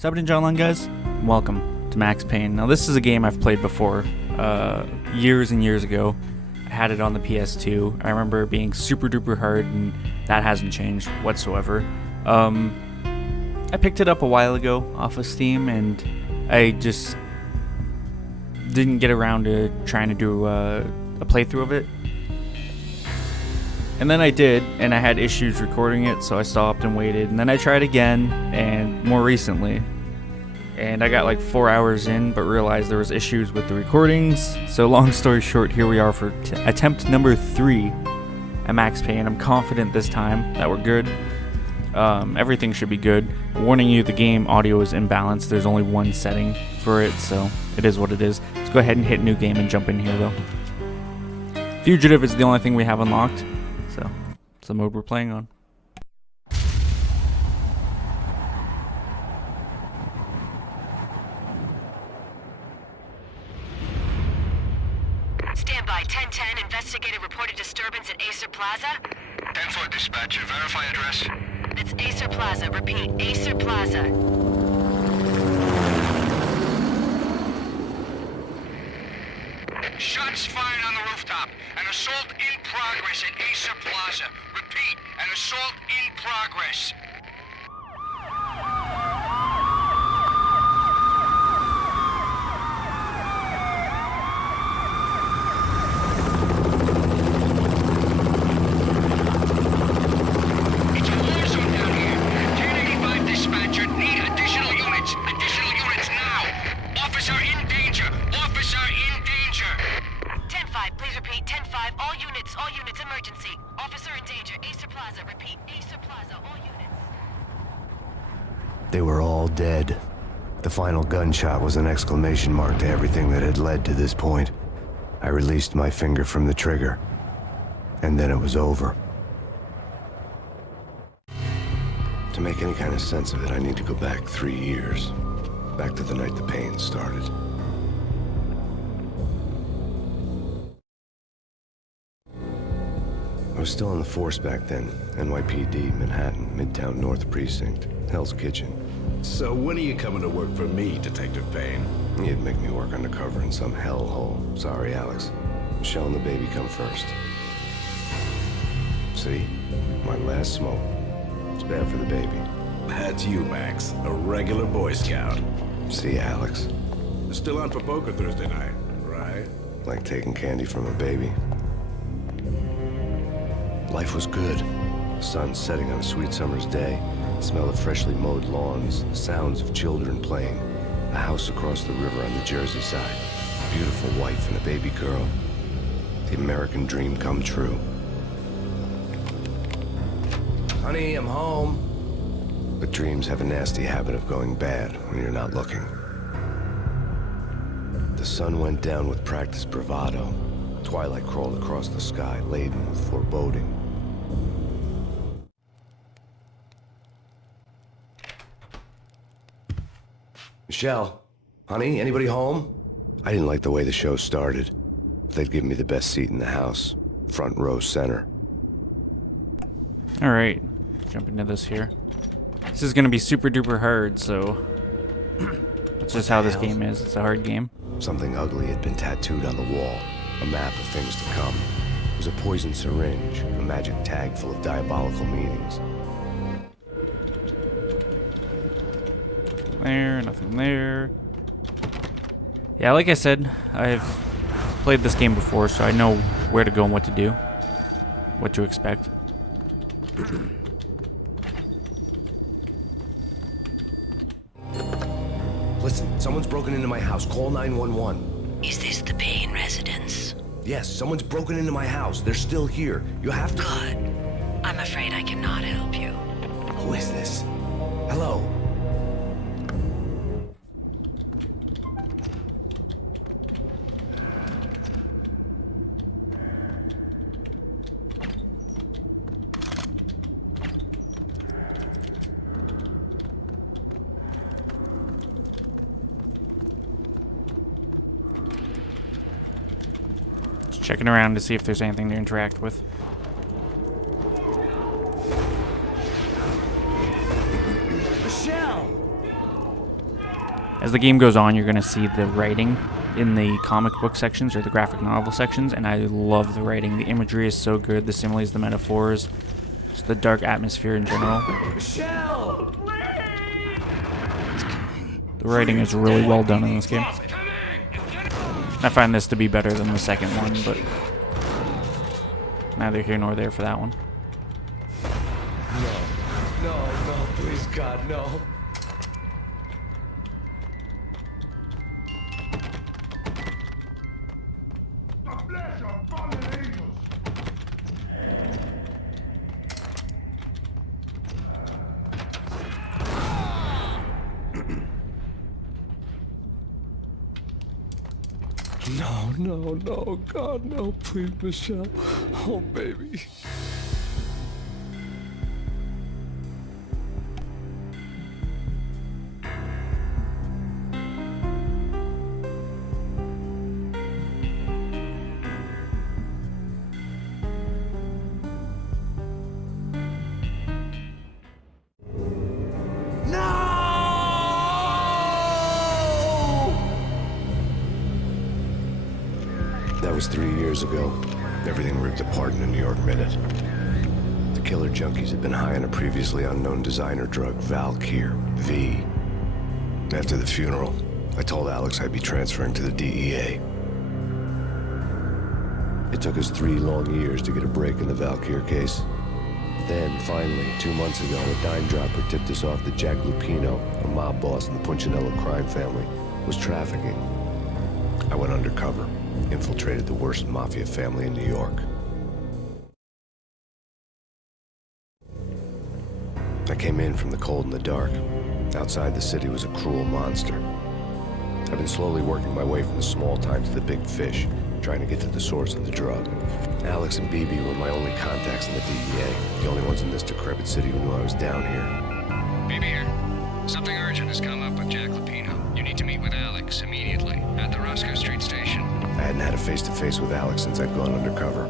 Sup, Online guys? Welcome to Max Payne. Now this is a game I've played before, years and years ago. I had it on the PS2. I remember it being super duper hard, and that hasn't changed whatsoever. I picked it up a while ago off of Steam, and I just didn't get around to trying to do a playthrough of it. And then I did, and I had issues recording it, so I stopped and waited. And then I tried again, and more recently. And I got like 4 hours in, but realized there was issues with the recordings. So long story short, here we are for attempt number 3 at Max Payne. I'm confident this time that we're good. Everything should be good. Warning you, the game audio is imbalanced. There's only one setting for it, so it is what it is. Let's go ahead and hit new game and jump in here, though. Fugitive is the only thing we have unlocked. So, it's the mode we're playing on. Standby, 1010, investigated reported disturbance at Acer Plaza. 10-4 dispatcher, verify address. It's Acer Plaza, repeat, Acer Plaza. Shots fired on the rooftop. An assault in progress at Acer Plaza. Repeat, an assault in progress. It's a war zone down here. 1085 dispatcher, need additional units. Additional units now. Officer in danger. Officer in danger. 10-5, please repeat, 10-5, all units, emergency. Officer in danger, Acer Plaza, repeat, Acer Plaza, all units. They were all dead. The final gunshot was an exclamation mark to everything that had led to this point. I released my finger from the trigger, and then it was over. To make any kind of sense of it, I need to go back 3 years. Back to the night the pain started. I was still on the force back then. NYPD, Manhattan, Midtown North Precinct, Hell's Kitchen. So when are you coming to work for me, Detective Payne? You'd make me work undercover in some hellhole. Sorry, Alex. Michelle and the baby come first. See? My last smoke. It's bad for the baby. That's you, Max. A regular Boy Scout. See, Alex? Still on for poker Thursday night, right? Like taking candy from a baby. Life was good. The sun setting on a sweet summer's day. The smell of freshly mowed lawns. The sounds of children playing. A house across the river on the Jersey side. A beautiful wife and a baby girl. The American dream come true. Honey, I'm home. But dreams have a nasty habit of going bad when you're not looking. The sun went down with practiced bravado. Twilight crawled across the sky, laden with foreboding. Michelle, honey, anybody home? I didn't like the way the show started. They'd give me the best seat in the house, front row center. Alright, jump into this here. This is gonna be super duper hard, so that's just how this game is. It's a hard game. Something ugly had been tattooed on the wall, a map of things to come. It was a poison syringe, a magic tag full of diabolical meanings. There, nothing there. Yeah, like I said, I've played this game before, so I know where to go and what to do. What to expect. Listen, someone's broken into my house. Call 911. Is this the Payne residence? Yes, someone's broken into my house. They're still here. You have to... Good. I'm afraid I cannot help you. Who is this? Hello? Checking around to see if there's anything to interact with. Michelle! As the game goes on, you're going to see the writing in the comic book sections or the graphic novel sections, and I love the writing. The imagery is so good, the similes, the metaphors, just the dark atmosphere in general. Michelle! The writing is really well done in this game. I find this to be better than the second one, but neither here nor there for that one. No, please God, no. No, God, no, please, Michelle. Oh, baby. That was 3 years ago. Everything ripped apart in a New York minute. The killer junkies had been high on a previously unknown designer drug, Valkyr, V. After the funeral, I told Alex I'd be transferring to the DEA. It took us 3 long years to get a break in the Valkyr case. Then, finally, 2 months ago, a dime dropper tipped us off that Jack Lupino, a mob boss in the Punchinello crime family, was trafficking. I went undercover, infiltrated the worst mafia family in New York. I came in from the cold and the dark. Outside the city was a cruel monster. I've been slowly working my way from the small time to the big fish, trying to get to the source of the drug. Alex and BB were my only contacts in the DEA, the only ones in this decrepit city who knew I was down here. BB here. Something urgent has come up with Jack Lupino. You need to meet with Alex immediately at the Roscoe Street station. I hadn't had a face-to-face with Alex since I'd gone undercover.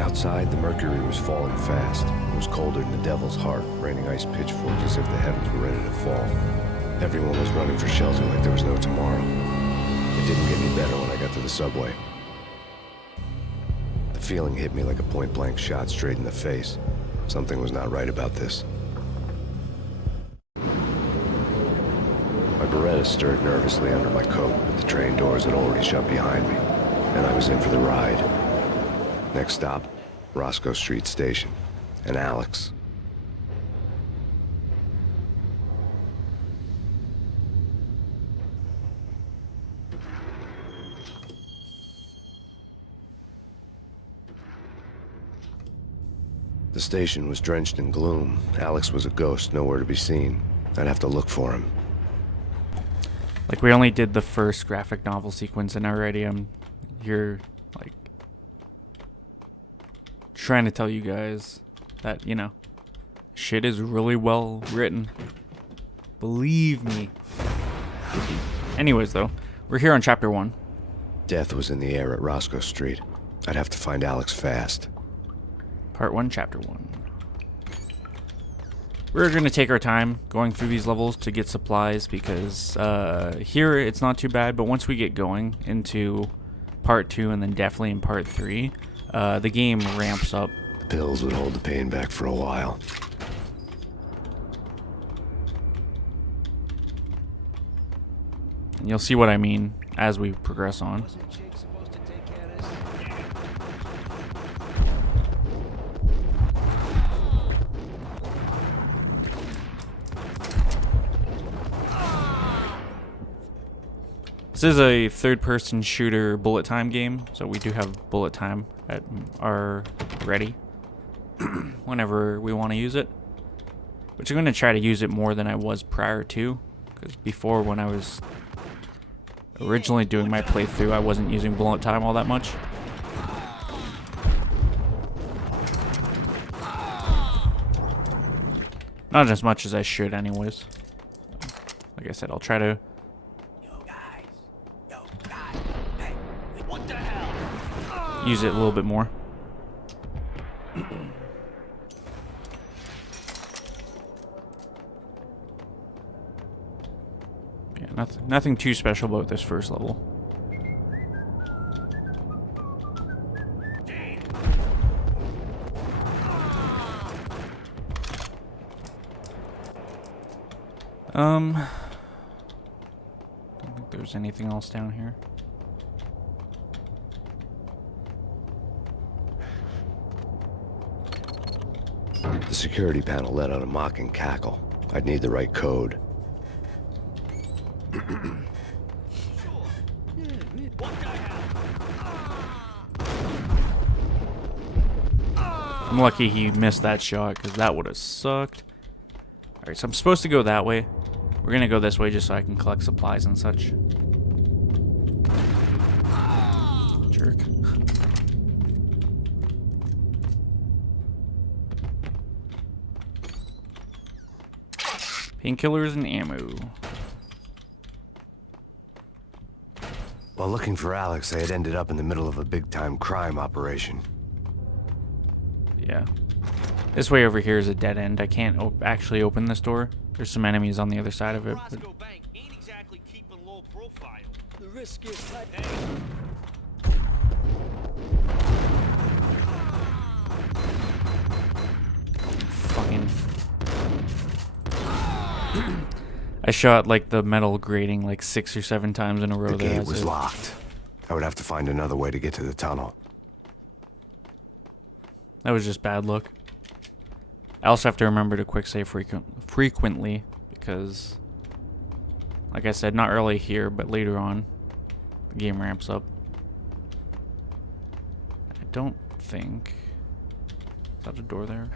Outside, the mercury was falling fast. It was colder than the devil's heart, raining ice pitchforks as if the heavens were ready to fall. Everyone was running for shelter like there was no tomorrow. It didn't get any better when I got to the subway. The feeling hit me like a point-blank shot straight in the face. Something was not right about this. My Beretta stirred nervously under my coat, but the train doors had already shut behind me, and I was in for the ride. Next stop, Roscoe Street Station, and Alex. The station was drenched in gloom. Alex was a ghost, nowhere to be seen. I'd have to look for him. Like, we only did the first graphic novel sequence, and already I'm here, like, trying to tell you guys that, you know, shit is really well written. Believe me. Anyways, though, we're here on Chapter 1. Death was in the air at Roscoe Street. I'd have to find Alex fast. Part 1, Chapter 1. We're going to take our time going through these levels to get supplies because here it's not too bad, but once we get going into Part 2 and then definitely in Part 3, the game ramps up. Pills would hold the pain back for a while. And you'll see what I mean as we progress on. This is a third-person shooter bullet time game, so we do have bullet time at our ready whenever we want to use it. Which I'm going to try to use it more than I was prior to, because before, when I was originally doing my playthrough, I wasn't using bullet time all that much. Not as much as I should anyways. Like I said, I'll try to use it a little bit more. Nothing too special about this first level. Don't think there's anything else down here. The security panel let out a mocking cackle. I'd need the right code. I'm lucky he missed that shot, because that would have sucked. Alright, so I'm supposed to go that way. We're gonna go this way just so I can collect supplies and such. Jerk. Painkillers and ammo. While looking for Alex, they had ended up in the middle of a big-time crime operation. Yeah. This way over here is a dead end. I can't actually open this door. There's some enemies on the other side of it. But... Roscoe Bank ain't exactly keeping low profile. The risk is high. Fucking... I shot like the metal grating like 6 or 7 times in a row. The there. gate was locked. I would have to find another way to get to the tunnel. That was just bad luck. I also have to remember to quick save frequently because, like I said, not early here, but later on, the game ramps up. I don't think... Is that a door there?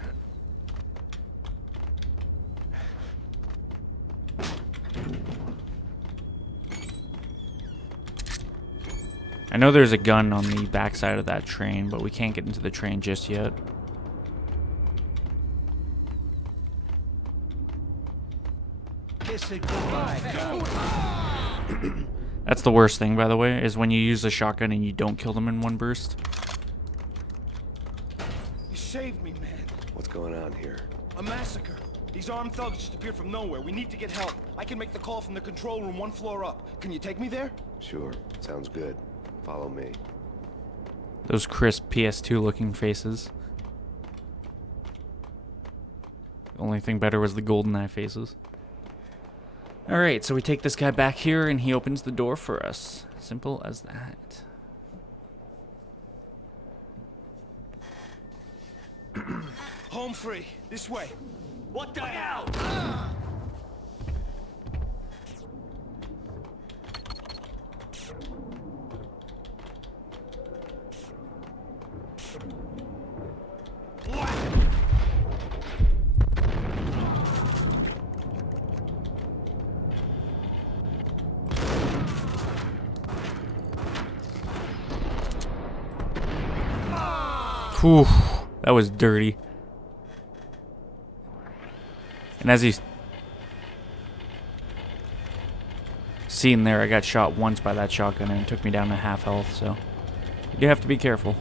I know there's a gun on the backside of that train, but we can't get into the train just yet. Kiss it goodbye. That's the worst thing, by the way, is when you use a shotgun and you don't kill them in one burst. You saved me, man. What's going on here? A massacre. These armed thugs just appeared from nowhere. We need to get help. I can make the call from the control room 1 floor up. Can you take me there? Sure, sounds good. Follow me. Those crisp PS2 looking faces. The only thing better was the GoldenEye faces. Alright, so we take this guy back here and he opens the door for us. Simple as that. Home free. This way. What the hell? Whew, that was dirty. And as he's seen there, I got shot once by that shotgun and it took me down to half health, so you do have to be careful.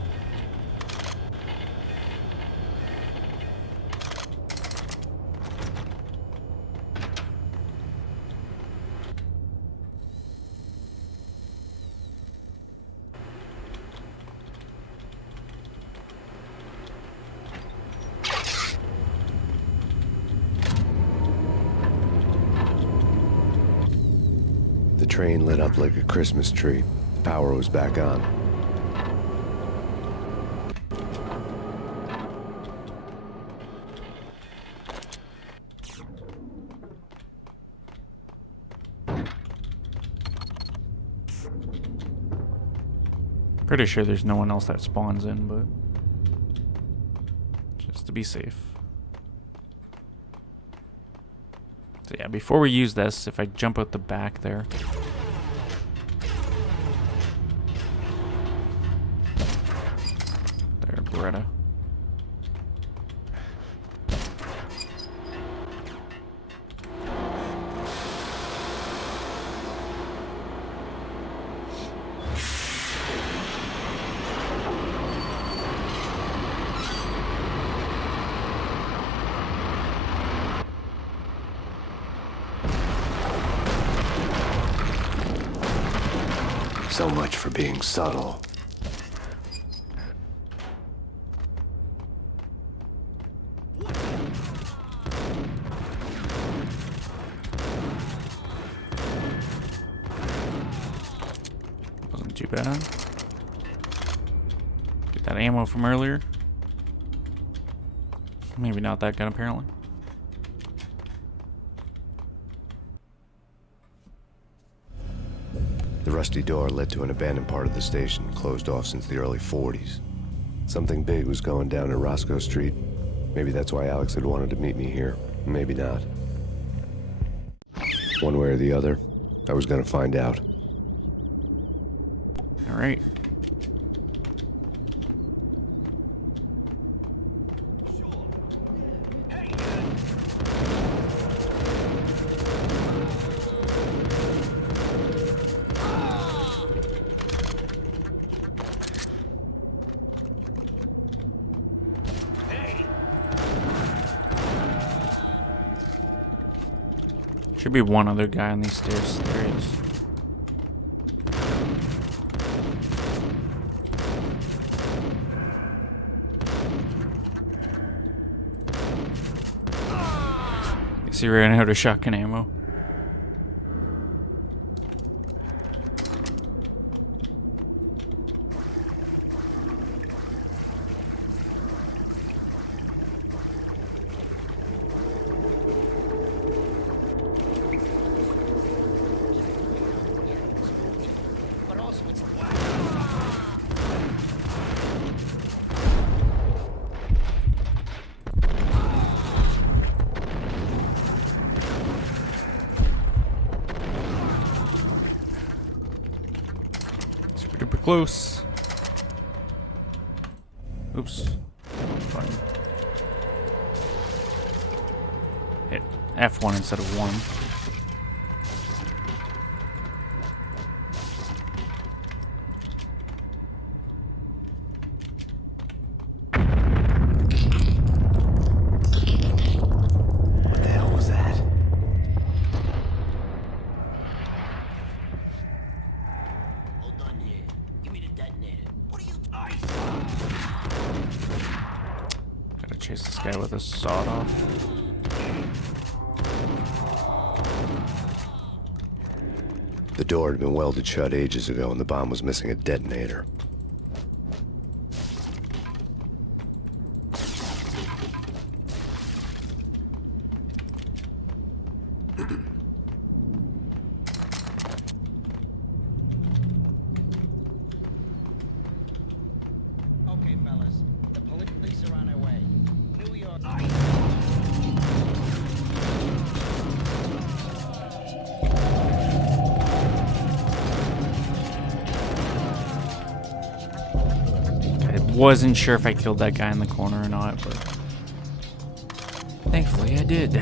The train lit up like a Christmas tree. The power was back on. Pretty sure there's no one else that spawns in, but just to be safe. So yeah, before we use this, if I jump out the back there. There, Beretta. So much for being subtle. Wasn't too bad. Get that ammo from earlier. Maybe not that gun, apparently. The rusty door led to an abandoned part of the station, closed off since the early 40s. Something big was going down at Roscoe Street. Maybe that's why Alex had wanted to meet me here. Maybe not. One way or the other, I was gonna find out. All right. Should be one other guy on these stairs. There he is. Guess he ran out of shotgun ammo. Super close. Oops. Fine. Hit F1 instead of 1. What the hell was that? Gotta chase this guy with a sawed off. The door had been welded shut ages ago and the bomb was missing a detonator. Okay, fellas. The police are on their way. New York. I wasn't sure if I killed that guy in the corner or not, but thankfully I did.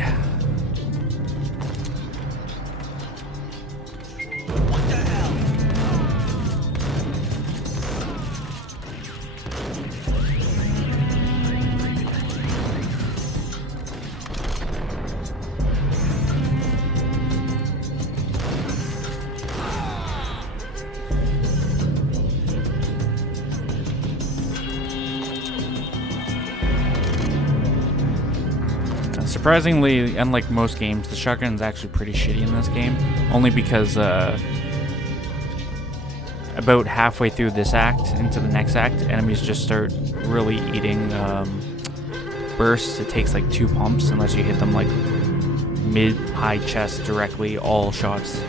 Surprisingly, unlike most games, the shotgun is actually pretty shitty in this game. Only because about halfway through this act into the next act, enemies just start really eating bursts. It takes like 2 pumps unless you hit them like mid-high chest directly, all shots.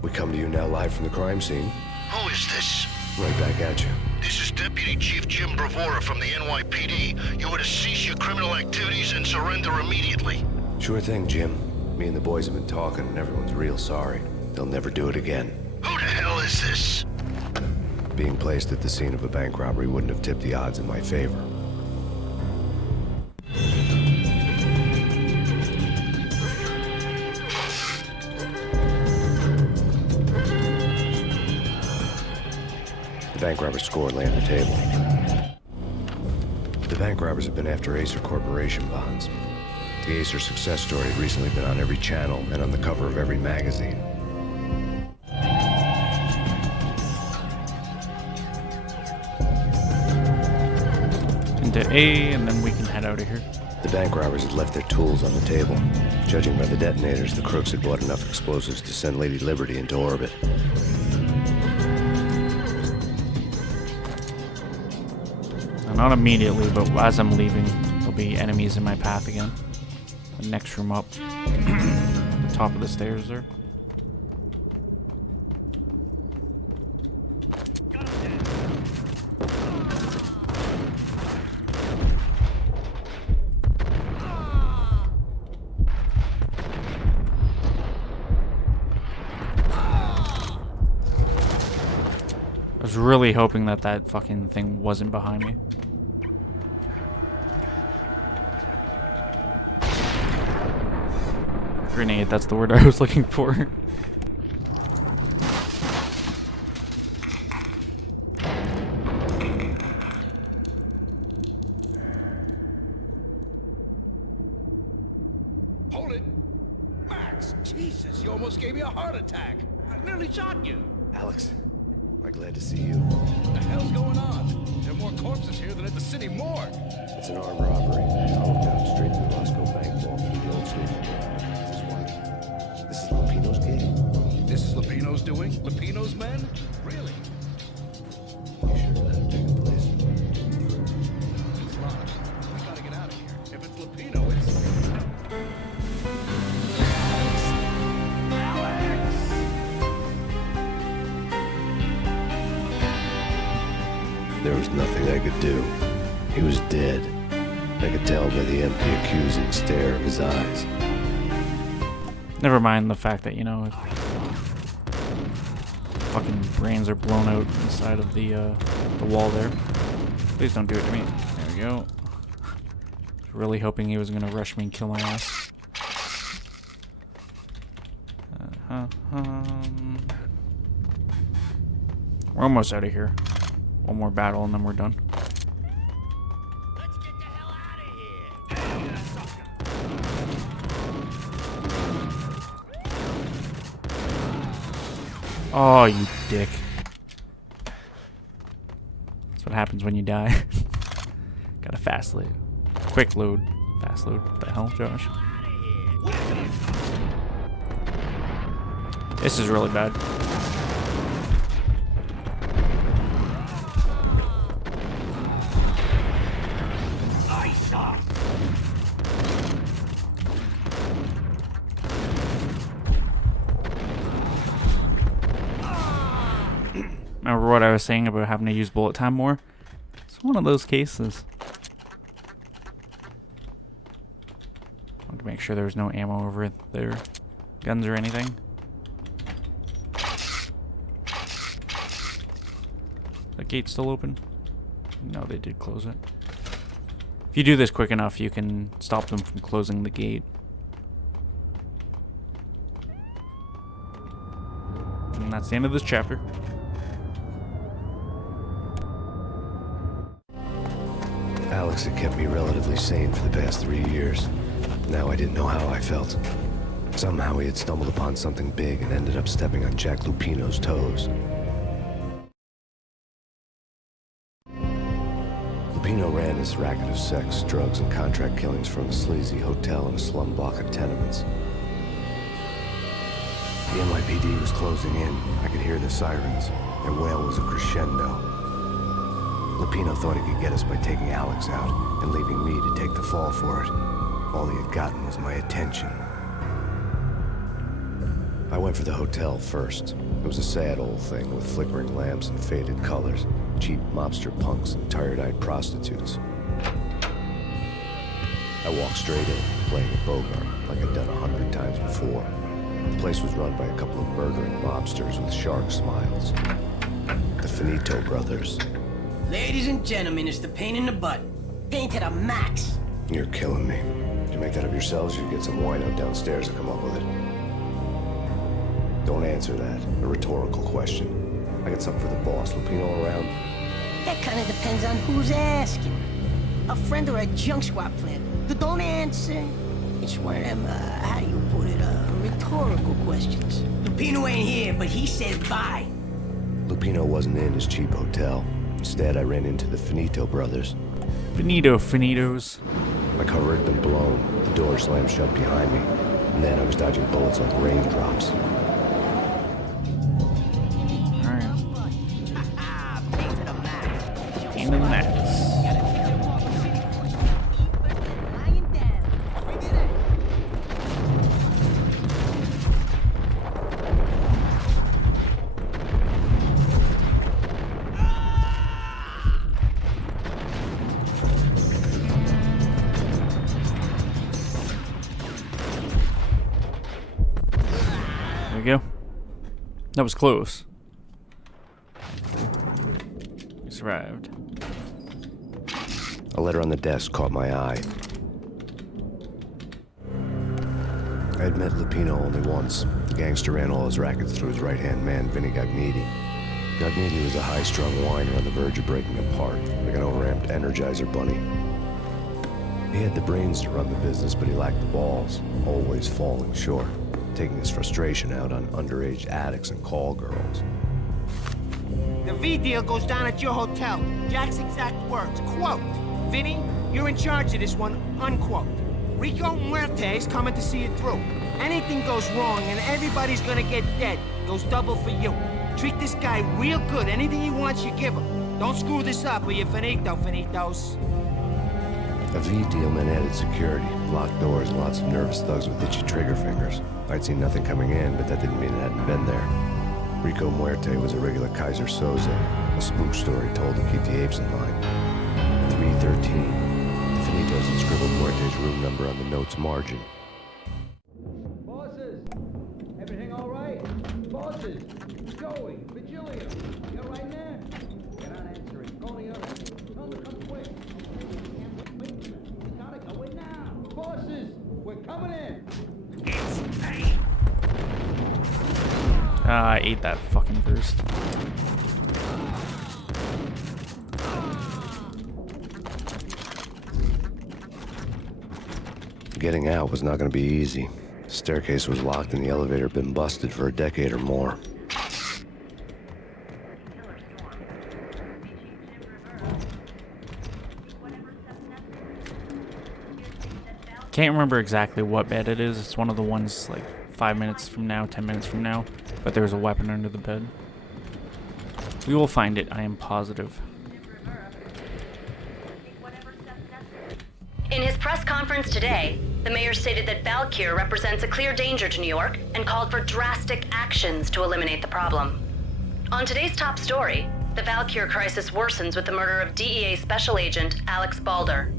We come to you now live from the crime scene. Who is this? Right back at you. This is Deputy Chief Jim Bravura from the NYPD. You were to cease your criminal activities and surrender immediately. Sure thing, Jim. Me and the boys have been talking and everyone's real sorry. They'll never do it again. Who the hell is this? Being placed at the scene of a bank robbery wouldn't have tipped the odds in my favor. The bank robber's score lay on the table. The bank robbers have been after Acer Corporation bonds. The Acer success story had recently been on every channel and on the cover of every magazine. into A, and then we can head out of here. The bank robbers had left their tools on the table. Judging by the detonators, the crooks had bought enough explosives to send Lady Liberty into orbit. Not immediately, but as I'm leaving, there'll be enemies in my path again. The next room up. The top of the stairs there. I was really hoping that that fucking thing wasn't behind me. Grenade, that's the word I was looking for. Hold it! Max, Jesus, you almost gave me a heart attack. I nearly shot you. Alex, am I glad to see you? What the hell's going on? There are more corpses here than at the city morgue. It's an armed robbery. Followed down straight to the Roscoe bank vault through the old station. This is Lupino's gate? This is Lupino's doing? Lupino's men? Really? You sure that had taken place? It's locked. We gotta get out of here. If it's Lupino, it's... There was nothing I could do. He was dead. I could tell by the empty, accusing stare of his eyes. Never mind the fact that, you know, fucking brains are blown out inside of the wall there. Please don't do it to me. There we go. Really hoping he was gonna rush me and kill my ass. We're almost out of here. One more battle and then we're done. Let's get the hell out of here! Oh, you dick. That's what happens when you die. Got a fast load. Quick load. Fast load. What the hell, Josh? This is really bad. Remember what I was saying about having to use bullet time more? It's one of those cases. I want to make sure there's no ammo over there. Guns or anything. The gate's still open? No, they did close it. If you do this quick enough, you can stop them from closing the gate. And that's the end of this chapter. Alex had kept me relatively sane for the past 3 years. Now I didn't know how I felt. Somehow he had stumbled upon something big and ended up stepping on Jack Lupino's toes. Lupino ran his racket of sex, drugs, and contract killings from a sleazy hotel in a slum block of tenements. The NYPD was closing in. I could hear the sirens. Their wail was a crescendo. Lupino thought he could get us by taking Alex out and leaving me to take the fall for it. All he had gotten was my attention. I went for the hotel first. It was a sad old thing with flickering lamps and faded colors, cheap mobster punks and tired-eyed prostitutes. I walked straight in, playing a Bogart like I'd done 100 times before. The place was run by a couple of murdering mobsters with shark smiles. The Finito brothers. Ladies and gentlemen, it's the Payne in the butt. Payne to the max. You're killing me. Did you make that up yourselves, or you get some wino downstairs to come up with it? Don't answer that. A rhetorical question. I got something for the boss. Lupino around? That kind of depends on who's asking. A friend or a junk squad plan. Don't answer. It's one of them, how do you put it, rhetorical questions. Lupino ain't here, but he says bye. Lupino wasn't in his cheap hotel. Instead, I ran into the Finito brothers. Finitos. My cover had been blown. The door slammed shut behind me. And then I was dodging bullets like raindrops. Alright. Into the max. There we go. That was close. We survived. A letter on the desk caught my eye. I had met Lupino only once. The gangster ran all his rackets through his right-hand man, Vinny Gagnetti. Gagnetti was a high-strung whiner on the verge of breaking apart, like an overamped Energizer bunny. He had the brains to run the business, but he lacked the balls, always falling short, taking his frustration out on underage addicts and call girls. The V deal goes down at your hotel. Jack's exact words, quote, Vinny, you're in charge of this one, unquote. Rico Muerte's coming to see it through. Anything goes wrong and everybody's gonna get dead. Goes double for you. Treat this guy real good. Anything he wants, you give him. Don't screw this up or you're finito, finitos. A V deal meant added security, locked doors, and lots of nervous thugs with itchy trigger fingers. I'd seen nothing coming in, but that didn't mean it hadn't been there. Rico Muerte was a regular Kaiser Soze, a spook story told to keep the apes in line. 313. The Finitos had scribbled Muerte's room number on the note's margin. Bosses! Everything all right? Bosses! Joey! Virgilio! You're right there? You're not answering. Call the other. Tell them to come quick. We gotta go in now. Bosses! We're coming in! I ate that fucking burst. Getting out was not going to be easy. The staircase was locked and the elevator had been busted for a decade or more. Can't remember exactly what bed it is. It's one of the ones like 5 minutes from now, 10 minutes from now. But there's a weapon under the bed. We will find it, I am positive. In his press conference today, the mayor stated that Valkyr represents a clear danger to New York and called for drastic actions to eliminate the problem. On today's top story, the Valkyr crisis worsens with the murder of DEA Special Agent Alex Balder.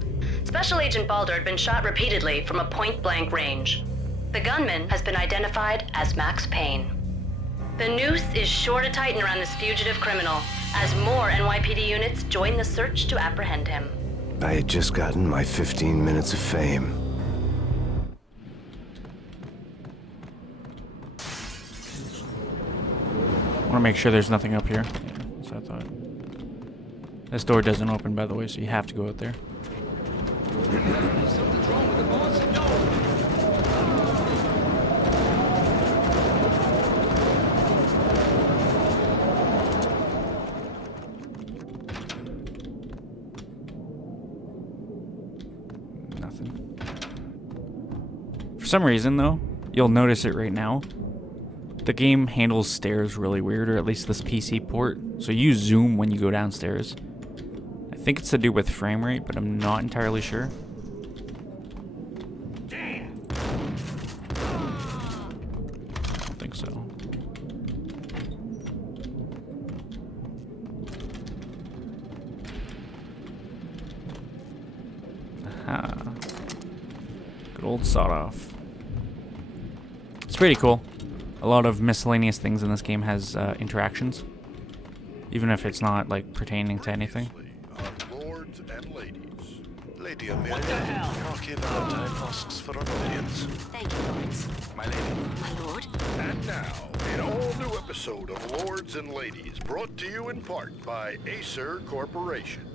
Special Agent Balder had been shot repeatedly from a point-blank range. The gunman has been identified as Max Payne. The noose is sure to tighten around this fugitive criminal as more NYPD units join the search to apprehend him. I had just gotten my 15 minutes of fame. I want to make sure there's nothing up here. Yeah, that's what I thought. This door doesn't open, by the way, so you have to go out there. Something's wrong with the boss? No! Nothing. For some reason, though, you'll notice it right now. The game handles stairs really weird, or at least this PC port. So you zoom when you go downstairs. I think it's to do with frame rate, but I'm not entirely sure. I don't think so. Aha. Good old sawed off. It's pretty cool. A lot of miscellaneous things in this game has interactions, even if it's not like pertaining to anything. Lords and ladies. Lady Amelia, Rocky Valentine asks for an audience. Thank you, Lawrence. My lady. My lord. And now, an all-new episode of Lords and Ladies, brought to you in part by Acer Corporation.